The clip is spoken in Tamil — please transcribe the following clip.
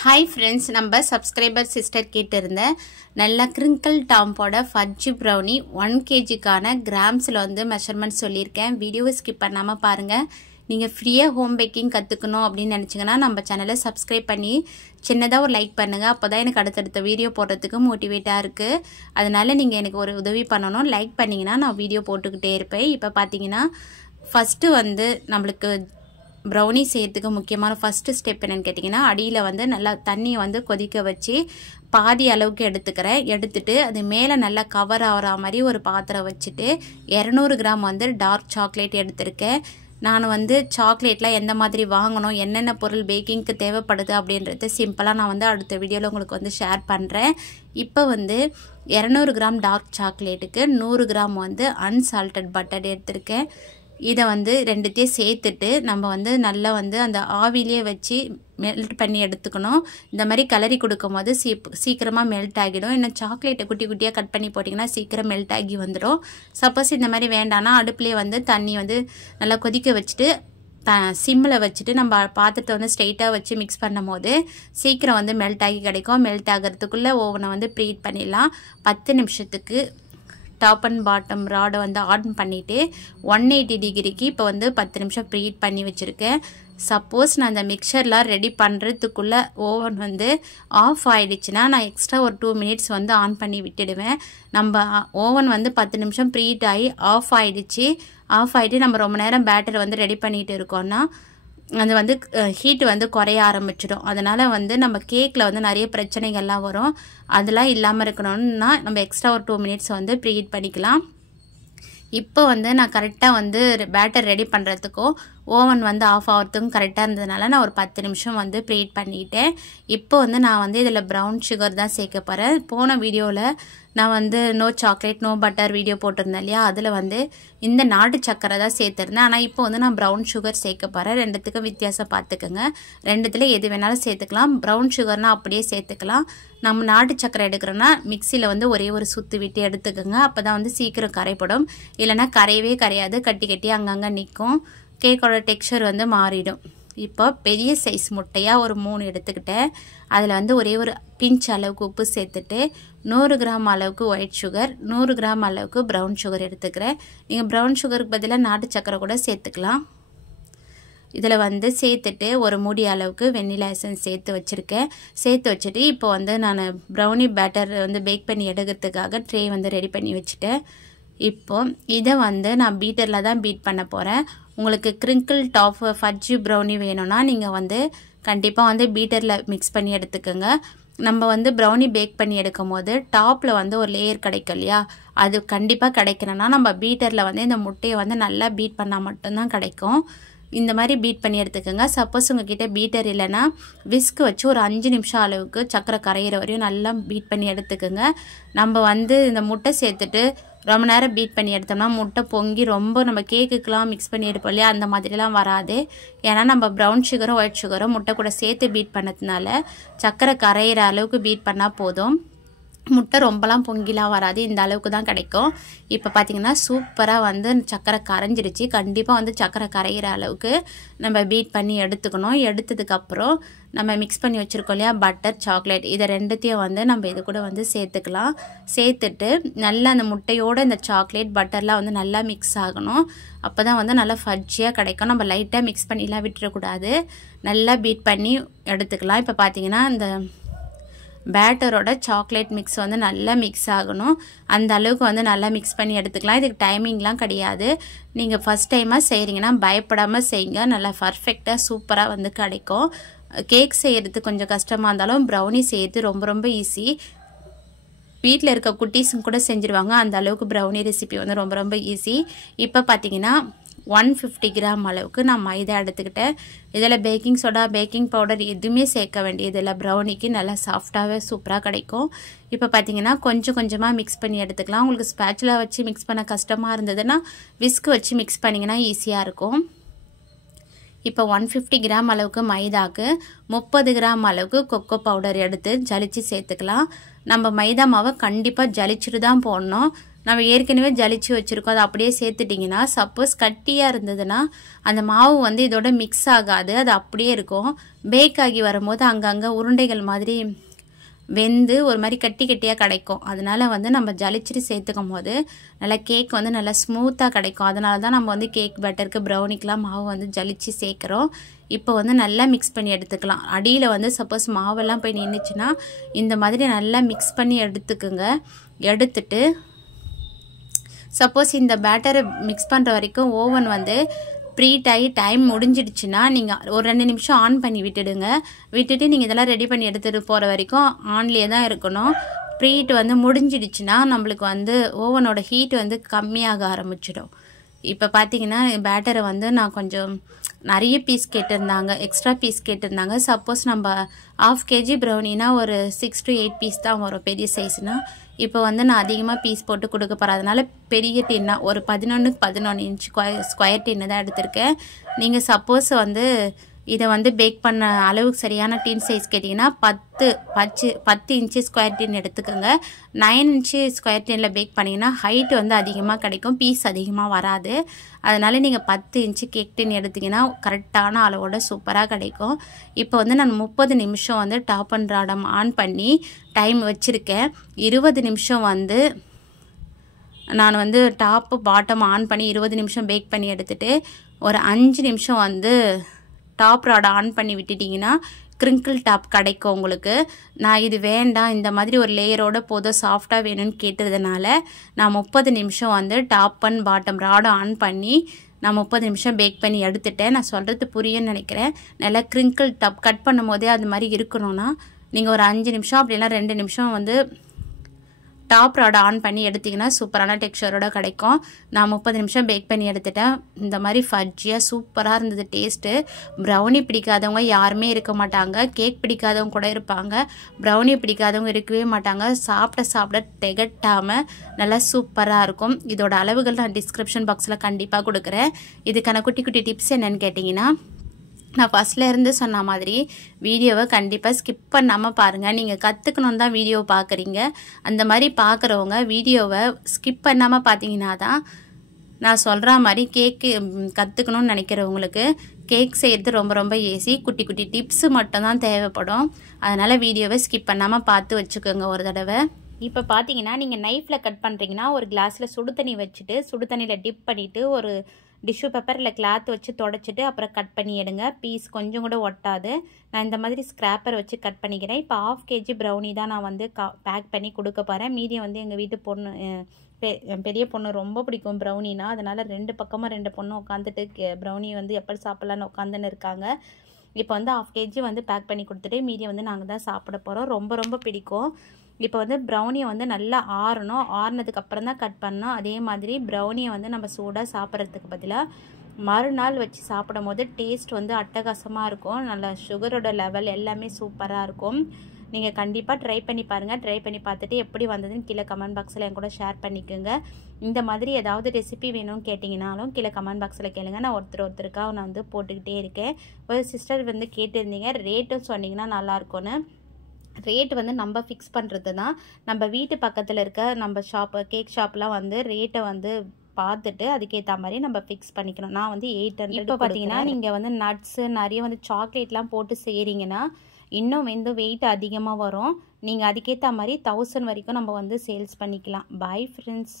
Hi friends, நம்ம subscriber sister கேட்டிருந்த நல்ல crinkle டாம்போட fudge brownie 1 kg கான கிராம்ஸ்ல வந்து மெஷர்மென்ட் சொல்லியிருக்கேன். வீடியோவை ஸ்கிப் பண்ணாம பாருங்க. நீங்க ஃப்ரீயா ஹோம் பேக்கிங் கத்துக்கணும் அப்படி நினைச்சீங்கன்னா நம்ம சேனலை சப்ஸ்கிரைப் பண்ணி சின்னதா ஒரு லைக் பண்ணுங்க. அப்பதான் எனக்கு அடுத்தடுத்த வீடியோ போடுறதுக்கு மோட்டிவேட்டா இருக்கு. அதனால நீங்க எனக்கு ஒரு உதவி பண்ணனும். லைக் பண்ணீங்கன்னா நான் வீடியோ போட்டுக்கிட்டே இருப்பேன். இப்போ பாத்தீங்கன்னா ஃபர்ஸ்ட் வந்து நமக்கு brownie செய்யறதுக்கு முக்கியமான ஃபர்ஸ்ட் ஸ்டெப் என்னன்னு கேட்டிங்கன்னா அடியில வந்து நல்லா தண்ணியை வந்து கொதிக்க வச்சு பாதி அளவுக்கு எடுத்துக்கறேன். எடுத்துட்டு அது மேல நல்லா கவர் ஆவற மாதிரி ஒரு பாத்திரம் வச்சிட்டு 200 கிராம் வந்து டார்க் சாக்லேட் எடுத்துர்க்கேன். நான் வந்து சாக்லேட்ல எந்த மாதிரி வாங்கணும் என்னென்ன பொருள் பேக்கிங்க்கு தேவைப்படுது அப்படின்றது சிம்பிளா நான் வந்து அடுத்த வீடியோல உங்களுக்கு வந்து ஷேர் பண்றேன். இப்போ வந்து 200 கிராம் டார்க் சாக்லேட்டுக்கு 100 கிராம் வந்து அன்சால்ட்டட் பட்டர் எடுத்துர்க்கேன். இத வந்து ரெண்டுத்தையும் சேர்த்துட்டு நம்ம வந்து நல்லா வந்து அந்த ஆவியிலே வச்சு மெல்ட் பண்ணி எடுத்துக்கணும். இந்த மாதிரி கலரி கொடுக்கும்போது சீக்கிரமா மெல்ட் ஆகிடும். இன்னும் சாக்லேட்டை குட்டி குட்டியா கட் பண்ணி போட்டிங்கன்னா சீக்கிரம் மெல்ட் ஆகி வந்துடும். சப்போஸ் இந்த மாதிரி வேண்டாம்னா அடுப்புலேயே வந்து தண்ணி வந்து நல்லா கொதிக்க வச்சுட்டு சிம்மில் வச்சுட்டு நம்ம பாத்திரத்தை வந்து ஸ்ட்ரெயிட்டாக வச்சு மிக்ஸ் பண்ணும் போது சீக்கிரம் வந்து மெல்ட் ஆகி கிடைக்கும். மெல்ட் ஆகிறதுக்குள்ளே ஓவனை வந்து ப்ரீஹீட் பண்ணிடலாம். 10 நிமிஷத்துக்கு டாப் அண்ட் பாட்டம் ராடை வந்து ஆன் பண்ணிவிட்டு 180 டிகிரிக்கு இப்போ வந்து 10 நிமிஷம் ப்ரீஹீட் பண்ணி வச்சுருக்கேன். சப்போஸ் நான் அந்த மிக்சர்லாம் ரெடி பண்ணுறதுக்குள்ளே ஓவன் வந்து ஆஃப் ஆகிடுச்சுன்னா நான் எக்ஸ்ட்ரா ஒரு 2 மினிட்ஸ் வந்து ஆன் பண்ணி விட்டுடுவேன். நம்ம ஓவன் வந்து 10 நிமிஷம் ப்ரீஹீட் ஆகி ஆஃப் ஆகிட்டு நம்ம ரொம்ப நேரம் பேட்டர் வந்து ரெடி பண்ணிகிட்டு இருக்கோம்னா அது வந்து ஹீட் வந்து குறைய ஆரம்பிச்சிடும். அதனால் வந்து நம்ம கேக்கில் வந்து நிறைய பிரச்சனைகள்லாம் வரும். அதெல்லாம் இல்லாமல் இருக்கணும்னா நம்ம எக்ஸ்ட்ரா ஒரு 2 மினிட்ஸ் வந்து ப்ரீஹீட் பண்ணிக்கலாம். இப்போ வந்து நான் கரெக்டாக வந்து பேட்டர் ரெடி பண்ணுறதுக்கோ ஓவன் வந்து ஆஃப் ஆகிறதுக்கும் கரெக்டாக இருந்ததுனால நான் ஒரு 10 நிமிஷம் வந்து ப்ரீஹீட் பண்ணிட்டேன். இப்போ வந்து நான் வந்து இதில் ப்ரௌன் சுகர் தான் சேர்க்க போகிறேன். போன வீடியோவில் நான் வந்து no chocolate no butter video போட்டிருந்தேன் இல்லையா, அதில் வந்து இந்த நாட்டு சக்கரை தான் சேர்த்துருந்தேன். ஆனால் இப்போ வந்து நான் ப்ரௌன் சுகர் சேர்க்க போகிறேன். ரெண்டுத்துக்கும் வித்தியாசம் பார்த்துக்கோங்க. ரெண்டுத்தில் எது வேணாலும் சேர்த்துக்கலாம். ப்ரௌன் சுகர்னால் அப்படியே சேர்த்துக்கலாம். நம்ம நாட்டு சக்கரை எடுக்கிறோன்னா மிக்சியில் வந்து ஒரே ஒரு சுற்று விட்டு எடுத்துக்கோங்க. அப்போ தான் வந்து சீக்கிரம் கரைப்படும். இல்லைனா கரையவே கரையாது, கட்டி கட்டி அங்கங்கே நிற்கும். கேக்கோட டெக்ஸ்சர் வந்து மாறிடும். இப்போ பெரிய சைஸ் முட்டையாக ஒரு 3 எடுத்துக்கிட்டேன். அதில் வந்து ஒரே ஒரு பிஞ்ச் அளவுக்கு உப்பு சேர்த்துட்டு 100 கிராம் அளவுக்கு ஒயிட் சுகர் 100 கிராம் அளவுக்கு ப்ரௌன் சுகர் எடுத்துக்கிறேன். நீங்கள் ப்ரௌன் சுகருக்கு பதிலாக நாட்டு சக்கரை கூட சேர்த்துக்கலாம். இதில் வந்து சேர்த்துட்டு ஒரு மூடி அளவுக்கு வெண்ணிலா எசன்ஸ் சேர்த்து வச்சுட்டு இப்போ வந்து நான் ப்ரௌனி பேட்டர் வந்து பேக் பண்ணி எடுக்கிறதுக்காக ட்ரே வந்து ரெடி பண்ணி வச்சுட்டேன். இப்போ இதை வந்து நான் பீட்டரில் தான் பீட் பண்ண போகிறேன். உங்களுக்கு கிரிங்கிள் டாப் ஃபட்ஜ் ப்ரௌனி வேணும்னா நீங்கள் வந்து கண்டிப்பாக வந்து பீட்டரில் மிக்ஸ் பண்ணி எடுத்துக்கோங்க. நம்ம வந்து ப்ரௌனி பேக் பண்ணி எடுக்கும் போது டாப்பில் வந்து ஒரு லேயர் கிடைக்கும் இல்லையா, அது கண்டிப்பாக கிடைக்கணும்னா நம்ம பீட்டரில் வந்து இந்த முட்டையை வந்து நல்லா பீட் பண்ணால் மட்டும்தான் கிடைக்கும். இந்த மாதிரி பீட் பண்ணி எடுத்துக்கோங்க. சப்போஸ் உங்ககிட்ட பீட்டர் இல்லைன்னா விஸ்க் வச்சு ஒரு 5 நிமிஷம் அளவுக்கு சக்கரை கரையிற வரையும் நல்லா பீட் பண்ணி எடுத்துக்கோங்க. நம்ம வந்து இந்த முட்டை சேர்த்துட்டு ரொம்ப நேரம் பீட் பண்ணி எடுத்தோம்னா முட்டை பொங்கி ரொம்ப நம்ம கேக்குக்கெலாம் மிக்ஸ் பண்ணி எடுப்போம் இல்லையா, அந்த மாதிரிலாம் வராது. ஏன்னா நம்ம ப்ரௌன் சுகரும் ஒயிட் சுகரும் முட்டை கூட சேர்த்து பீட் பண்ணதுனால சக்கரை கரையிற அளவுக்கு பீட் பண்ணால் போதும். முட்டை ரொம்பலாம் பொங்கிலாம் வராது, இந்த அளவுக்கு தான் கிடைக்கும். இப்போ பார்த்தீங்கன்னா சூப்பராக வந்து சக்கரை கரைஞ்சிருச்சு. கண்டிப்பாக வந்து சக்கரை கரைகிற அளவுக்கு நம்ம பீட் பண்ணி எடுத்துக்கணும். எடுத்ததுக்கப்புறம் நம்ம மிக்ஸ் பண்ணி வச்சுருக்கோம் இல்லையா பட்டர் சாக்லேட், இதை ரெண்டுத்தையும் வந்து நம்ம இது கூட வந்து சேர்த்துக்கலாம். சேர்த்துட்டு நல்லா அந்த முட்டையோடு இந்த சாக்லேட் பட்டர்லாம் வந்து நல்லா மிக்ஸ் ஆகணும். அப்போ தான் வந்து நல்லா ஃபட்ஜியாக கிடைக்கும். நம்ம லைட்டாக மிக்ஸ் பண்ணிலாம் விட்டுறக்கூடாது, நல்லா பீட் பண்ணி எடுத்துக்கலாம். இப்போ பார்த்தீங்கன்னா இந்த பேட்டரோட சாக்லேட் மிக்ஸ் வந்து நல்லா மிக்ஸ் ஆகணும். அந்த அளவுக்கு வந்து நல்லா மிக்ஸ் பண்ணி எடுத்துக்கலாம். இதுக்கு டைமிங்லாம் கிடையாது. நீங்கள் ஃபஸ்ட் டைமாக செய்கிறீங்கன்னா பயப்படாமல் செய்யுங்க. நல்லா பர்ஃபெக்டாக சூப்பராக வந்து கிடைக்கும். கேக் செய்கிறது கொஞ்சம் கஷ்டமாக இருந்தாலும் ப்ரௌனி செய்கிறது ரொம்ப ரொம்ப ஈஸி. வீட்டில் இருக்க குட்டீஸும் கூட செஞ்சுருவாங்க. அந்த அளவுக்கு ப்ரௌனி ரெசிபி வந்து ரொம்ப ரொம்ப ஈஸி. இப்போ பார்த்தீங்கன்னா 150 கிராம் அளவுக்கு நான் மைதா எடுத்துக்கிட்டேன். இதில் பேக்கிங் சோடா பேக்கிங் பவுடர் எதுவுமே சேர்க்க வேண்டியதில்லை. ப்ரௌனிக்கு நல்லா சாஃப்டாகவே சூப்பராக கிடைக்கும். இப்போ பார்த்தீங்கன்னா கொஞ்சம் கொஞ்சமாக மிக்ஸ் பண்ணி எடுத்துக்கலாம். உங்களுக்கு ஸ்பேச்சுலா வச்சு மிக்ஸ் பண்ண கஷ்டமாக இருந்ததுன்னா விஸ்க் வச்சு மிக்ஸ் பண்ணிங்கன்னா ஈஸியாக இருக்கும். இப்போ 150 கிராம் அளவுக்கு மைதாக்கு 30 கிராம் அளவுக்கு கொக்கோ பவுடர் எடுத்து ஜலிச்சு சேர்த்துக்கலாம். நம்ம மைதா மாவை கண்டிப்பாக ஜலிச்சுட்டு தான் போடணும். நம்ம ஏற்கனவே ஜலிச்சு வச்சுருக்கோம், அதை அப்படியே சேர்த்துட்டிங்கன்னா சப்போஸ் கட்டியாக இருந்ததுன்னா அந்த மாவு வந்து இதோட மிக்ஸ் ஆகாது, அது அப்படியே இருக்கும். பேக் ஆகி வரும்போது அங்கங்கே உருண்டைகள் மாதிரி வெந்து ஒரு மாதிரி கட்டி கட்டியாக கிடைக்கும். அதனால வந்து நம்ம ஜலிச்சுட்டு சேர்த்துக்கும் போது நல்லா கேக் வந்து நல்லா ஸ்மூத்தாக கிடைக்கும். அதனால தான் நம்ம வந்து கேக் பேட்டருக்கு ப்ரௌனிக்கெலாம் மாவு வந்து ஜலிச்சு சேர்க்குறோம். இப்போ வந்து நல்லா மிக்ஸ் பண்ணி எடுத்துக்கலாம். அடியில் வந்து சப்போஸ் மாவெல்லாம் போய் நின்றுச்சுன்னா இந்த மாதிரி நல்லா மிக்ஸ் பண்ணி எடுத்துக்குங்க. எடுத்துட்டு சப்போஸ் இந்த பேட்டரை மிக்ஸ் பண்ணுற வரைக்கும் ஓவன் வந்து ப்ரீட் ஆகி டைம் முடிஞ்சிடுச்சுன்னா நீங்கள் ஒரு 2 நிமிஷம் ஆன் பண்ணி விட்டுடுங்க. விட்டுட்டு நீங்கள் இதெல்லாம் ரெடி பண்ணி எடுத்துகிட்டு போகிற வரைக்கும் ஆன்லேயே தான் இருக்கணும். ப்ரீட் வந்து முடிஞ்சிடுச்சுன்னா நம்மளுக்கு வந்து ஓவனோட ஹீட் வந்து கம்மியாக ஆரம்பிச்சிடும். இப்போ பார்த்தீங்கன்னா பேட்டரை வந்து நான் கொஞ்சம் நிறைய பீஸ் கேட்டிருந்தாங்க, எக்ஸ்ட்ரா பீஸ் கேட்டிருந்தாங்க. சப்போஸ் நம்ம 1/2 kg ப்ரௌனினா ஒரு 6 to 8 பீஸ் தான் வரும் பெரிய சைஸ்னால். இப்போ வந்து நான் அதிகமாக பீஸ் போட்டு கொடுக்க போகிறேன். அதனால் பெரிய டின்னாக ஒரு 11x11 இன்ச் ஸ்கொயர் டின்னு தான் எடுத்திருக்கேன். நீங்கள் சப்போஸ் வந்து இதை வந்து பேக் பண்ண அளவுக்கு சரியான டின் சைஸ் கேட்டிங்கன்னா 10 இன்ச்சு ஸ்கொயர் டின் எடுத்துக்கோங்க. 9 இன்ச்சு ஸ்கொயர் டின்னில் பேக் பண்ணிங்கன்னா ஹைட் வந்து அதிகமாக கிடைக்கும், பீஸ் அதிகமாக வராது. அதனால் நீங்கள் 10 இன்ச்சு கேக் டின் எடுத்திங்கன்னா கரெக்டான அளவோட சூப்பராக கிடைக்கும். இப்போ வந்து நான் 30 நிமிஷம் வந்து டாப் அண்ட் ராடம் ஆன் பண்ணி டைம் வச்சுருக்கேன். 20 நிமிஷம் வந்து நான் வந்து டாப்பு பாட்டம் ஆன் பண்ணி 20 நிமிஷம் பேக் பண்ணி எடுத்துகிட்டு ஒரு 5 நிமிஷம் வந்து டாப் ராட் ஆன் பண்ணி விட்டுட்டிங்கன்னா கிரிங்கிள் டாப் கிடைக்கும் உங்களுக்கு. நான் இது வேண்டாம், இந்த மாதிரி ஒரு லேயரோட போதும் சாஃப்டாக வேணும்னு கேட்டதுனால நான் 30 நிமிஷம் வந்து டாப் அண்ட் பாட்டம் ராடை ஆன் பண்ணி நான் 30 நிமிஷம் பேக் பண்ணி எடுத்துட்டேன். நான் சொல்கிறது புரியும்னு நினைக்கிறேன். நல்லா கிரிங்கிள் டாப் கட் பண்ணும் போதே அது மாதிரி இருக்கணும்னா நீங்கள் ஒரு 5 நிமிஷம் அப்படின்னா 2 நிமிஷம் வந்து டாப் ராடை ஆன் பண்ணி எடுத்திங்கன்னா சூப்பரான டெக்ஸ்சரோட கிடைக்கும். நான் 30 நிமிஷம் பேக் பண்ணி எடுத்துட்டேன். இந்த மாதிரி ஃபஜ்ஜியாக சூப்பராக இருந்தது டேஸ்ட்டு. ப்ரௌனி பிடிக்காதவங்க யாருமே இருக்க மாட்டாங்க, கேக் பிடிக்காதவங்க கூட இருப்பாங்க, ப்ரௌனி பிடிக்காதவங்க இருக்கவே மாட்டாங்க. சாப்பிட திகட்டாமல் நல்லா சூப்பராக இருக்கும். இதோட அளவுகள் நான் டிஸ்கிரிப்ஷன் பாக்ஸில் கண்டிப்பாக கொடுக்குறேன். இதுக்கான குட்டி குட்டி டிப்ஸ் என்னென்னு கேட்டிங்கன்னா, நான் ஃபஸ்ட்டில் இருந்து சொன்ன மாதிரி வீடியோவை கண்டிப்பாக ஸ்கிப் பண்ணாமல் பாருங்கள். நீங்கள் கற்றுக்கணுன்னு தான் வீடியோ பார்க்குறீங்க. அந்த மாதிரி பார்க்குறவங்க வீடியோவை ஸ்கிப் பண்ணாமல் பார்த்தீங்கன்னா தான் நான் சொல்கிற மாதிரி கேக்கு கற்றுக்கணும்னு நினைக்கிறவங்களுக்கு கேக் செய்கிறது ரொம்ப ரொம்ப ஈஸி. குட்டி குட்டி டிப்ஸு மட்டும்தான் தேவைப்படும். அதனால் வீடியோவை ஸ்கிப் பண்ணாமல் பார்த்து வச்சுக்கோங்க ஒரு தடவை. இப்போ பார்த்தீங்கன்னா நீங்கள் நைஃப்பில் கட் பண்ணுறீங்கன்னா ஒரு கிளாஸில் சுடு தண்ணி வச்சுட்டு சுடு தண்ணியில் டிப் பண்ணிவிட்டு ஒரு டிஷ்யூ பேப்பர் இல்லை கிளாத் வச்சு தொடச்சிட்டு அப்புறம் கட் பண்ணி எடுங்க. பீஸ் கொஞ்சம் கூட ஒட்டாது. நான் இந்த மாதிரி ஸ்க்ராப்பர் வச்சு கட் பண்ணிக்கிறேன். இப்போ 1/2 kg ப்ரௌனி தான் நான் வந்து பேக் பண்ணி கொடுக்க போகிறேன். மீதியம் வந்து எங்கள் வீட்டு பொண்ணு பெரிய பொண்ணு ரொம்ப பிடிக்கும் ப்ரௌனினா, அதனால் 2 பக்கமும் 2 பொண்ணு உட்காந்துட்டு ப்ரௌனி வந்து எப்படி சாப்பிட்லான்னு உட்காந்துன்னு இருக்காங்க. இப்போ வந்து 1/2 kg வந்து பேக் பண்ணி கொடுத்துட்டு மீதியம் வந்து நாங்கள் தான் சாப்பிட போகிறோம். ரொம்ப ரொம்ப பிடிக்கும். இப்போ வந்து ப்ரௌனியை வந்து நல்லா ஆறணும். ஆறுனதுக்கு அப்புறம் தான் கட் பண்ணணும். அதே மாதிரி ப்ரௌனியை வந்து நம்ம சூடாக சாப்பிட்றதுக்கு பதிலாக மறுநாள் வச்சு சாப்பிடும் போது டேஸ்ட் வந்து அட்டகாசமாக இருக்கும். நல்லா சுகரோட லெவல் எல்லாமே சூப்பராக இருக்கும். நீங்கள் கண்டிப்பாக ட்ரை பண்ணி பாருங்கள். ட்ரை பண்ணி பார்த்துட்டு எப்படி வந்ததுன்னு கீழே கமெண்ட் பாக்ஸில் என் கூட ஷேர் பண்ணிக்கோங்க. இந்த மாதிரி ஏதாவது ரெசிபி வேணும்னு கேட்டிங்கனாலும் கீழே கமெண்ட் பாக்ஸில் கேளுங்க. நான் ஒருத்தருக்காக நான் வந்து போட்டுக்கிட்டே இருக்கேன். ஒரு சிஸ்டர் வந்து கேட்டிருந்தீங்க, ரேட்டும் சொன்னீங்கன்னா நல்லாயிருக்கும்னு. ரேட் வந்து நம்ம ஃபிக்ஸ் பண்ணுறது தான். நம்ம வீட்டு பக்கத்தில் இருக்க நம்ம கேக் ஷாப்லாம் வந்து ரேட்டை வந்து பார்த்துட்டு அதுக்கேற்ற மாதிரி நம்ம ஃபிக்ஸ் பண்ணிக்கணும். நான் வந்து 800. இப்போ பார்த்தீங்கன்னா நீங்கள் வந்து நட்ஸு நிறைய வந்து சாக்லேட்லாம் போட்டு செய்கிறீங்கன்னா இன்னும் வந்து வெயிட் அதிகமாக வரும். நீங்கள் அதுக்கேற்ற மாதிரி 1000 வரைக்கும் நம்ம வந்து சேல்ஸ் பண்ணிக்கலாம். Bye friends.